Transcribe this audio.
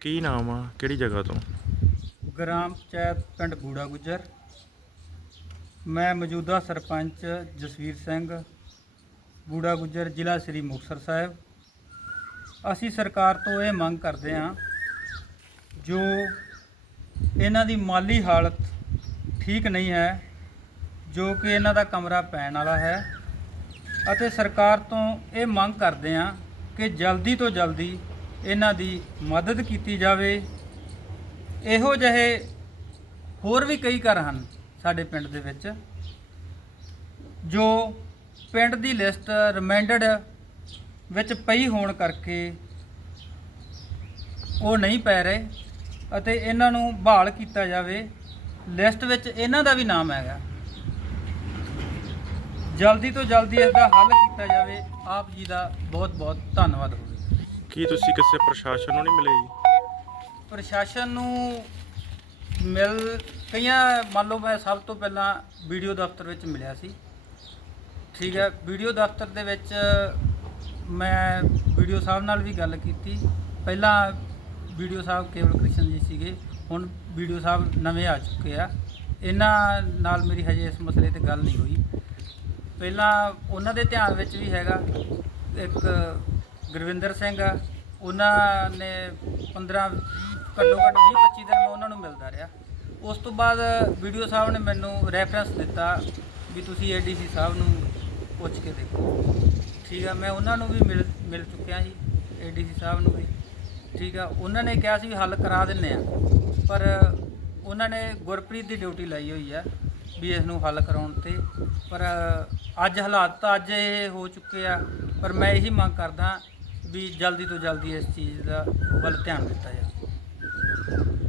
ਕੀ ਨਾਮ ਆ? ਕਿਹੜੀ ਜਗ੍ਹਾ ਤੋਂ? ਗ੍ਰਾਮ ਪੰਚਾਇਤ ਪਿੰਡ ਬੂੜਾ ਗੁੱਜਰ। ਮੈਂ ਮੌਜੂਦਾ ਸਰਪੰਚ ਜਸਵੀਰ ਸਿੰਘ ਬੂੜਾ ਗੁੱਜਰ ਜ਼ਿਲ੍ਹਾ ਸ੍ਰੀ ਮੁਕਤਸਰ ਸਾਹਿਬ। ਅਸੀਂ ਸਰਕਾਰ ਤੋਂ ਇਹ ਮੰਗ ਕਰਦੇ ਹਾਂ, ਜੋ ਇਹਨਾਂ ਦੀ ਮਾਲੀ ਹਾਲਤ ਠੀਕ ਨਹੀਂ ਹੈ, ਜੋ ਕਿ ਇਹਨਾਂ ਦਾ ਕਮਰਾ ਪੈਣ ਵਾਲਾ ਹੈ, ਅਤੇ ਸਰਕਾਰ ਤੋਂ ਇਹ ਮੰਗ ਕਰਦੇ ਹਾਂ ਕਿ ਜਲਦੀ ਤੋਂ ਜਲਦੀ ਇਹਨਾਂ ਦੀ ਮਦਦ ਕੀਤੀ ਜਾਵੇ। ਇਹੋ ਜਿਹੇ ਹੋਰ ਵੀ ਕਈ ਘਰ ਹਨ ਸਾਡੇ ਪਿੰਡ ਦੇ ਵਿੱਚ, ਜੋ ਪਿੰਡ ਦੀ ਲਿਸਟ ਰਿਮਾਈਂਡਡ ਵਿੱਚ ਪਈ ਹੋਣ ਕਰਕੇ ਉਹ ਨਹੀਂ ਪੈ ਰਹੇ ਅਤੇ ਇਹਨਾਂ ਨੂੰ ਬਹਾਲ ਕੀਤਾ ਜਾਵੇ। ਲਿਸਟ ਵਿੱਚ ਇਹਨਾਂ ਦਾ ਵੀ ਨਾਮ ਹੈਗਾ। ਜਲਦੀ ਤੋਂ ਜਲਦੀ ਇਸ ਦਾ ਹੱਲ ਕੀਤਾ ਜਾਵੇ। ਆਪ ਜੀ ਦਾ ਬਹੁਤ ਬਹੁਤ ਧੰਨਵਾਦ। ਹੋਵੇ ਕੀ ਤੁਸੀਂ ਕਿਸੇ ਪ੍ਰਸ਼ਾਸਨ ਨੂੰ ਨਹੀਂ ਮਿਲੇ ਜੀ? ਪ੍ਰਸ਼ਾਸਨ ਨੂੰ ਮਿਲ ਕਈਆਂ, ਮੰਨ ਲਓ ਮੈਂ ਸਭ ਤੋਂ ਪਹਿਲਾਂ ਵੀਡੀਓ ਦਫ਼ਤਰ ਵਿੱਚ ਮਿਲਿਆ ਸੀ। ਠੀਕ ਹੈ, ਵੀਡੀਓ ਦਫ਼ਤਰ ਦੇ ਵਿੱਚ ਮੈਂ ਵੀਡੀਓ ਸਾਹਿਬ ਨਾਲ ਵੀ ਗੱਲ ਕੀਤੀ। ਪਹਿਲਾਂ ਵੀਡੀਓ ਸਾਹਿਬ ਕੇਵਲ ਕ੍ਰਿਸ਼ਨ ਜੀ ਸੀਗੇ, ਹੁਣ ਵੀਡੀਓ ਸਾਹਿਬ ਨਵੇਂ ਆ ਚੁੱਕੇ ਆ। ਇਹਨਾਂ ਨਾਲ ਮੇਰੀ ਹਜੇ ਇਸ ਮਸਲੇ ਤੇ ਗੱਲ ਨਹੀਂ ਹੋਈ। ਪਹਿਲਾਂ ਉਹਨਾਂ ਦੇ ਧਿਆਨ ਵਿੱਚ ਵੀ ਹੈਗਾ, ਇੱਕ ਗੁਰਵਿੰਦਰ ਸਿੰਘ ਆ ਉਹਨਾਂ ਨੇ 15 ਘੱਟੋ ਘੱਟ 20 25 ਦਿਨ ਮੈਂ ਉਹਨਾਂ ਨੂੰ ਮਿਲਦਾ ਰਿਹਾ। ਉਸ ਤੋਂ ਬਾਅਦ ਵੀਡੀਓ ਸਾਹਿਬ ਨੇ ਮੈਨੂੰ ਰੈਫਰੈਂਸ ਦਿੱਤਾ ਵੀ ਤੁਸੀਂ ਏਡੀਸੀ ਸਾਹਿਬ ਨੂੰ ਪੁੱਛ ਕੇ ਦੇਖੋ। ਠੀਕ ਆ, ਮੈਂ ਉਹਨਾਂ ਨੂੰ ਵੀ ਮਿਲ ਮਿਲ ਚੁੱਕਿਆ ਜੀ ਏਡੀਸੀ ਸਾਹਿਬ ਨੂੰ ਵੀ। ਠੀਕ ਆ, ਉਹਨਾਂ ਨੇ ਕਿਹਾ ਸੀ ਵੀ ਹੱਲ ਕਰਾ ਦਿੰਨੇ ਆ। ਪਰ ਉਹਨਾਂ ਨੇ ਗੁਰਪ੍ਰੀਤ ਦੀ ਡਿਊਟੀ ਲਈ ਹੋਈ ਆ ਵੀ ਇਸ ਨੂੰ ਹੱਲ ਕਰਾਉਣ ਤੇ। ਪਰ ਅੱਜ ਹਾਲਾਤ ਤਾਂ ਅੱਜ ਇਹ ਹੋ ਚੁੱਕੇ ਆ, ਪਰ ਮੈਂ ਇਹੀ ਮੰਗ ਕਰਦਾ ਵੀ ਜਲਦੀ ਤੋਂ ਜਲਦੀ ਇਸ ਚੀਜ਼ ਦਾ ਵੱਲ ਧਿਆਨ ਦਿੱਤਾ ਜਾਵੇ।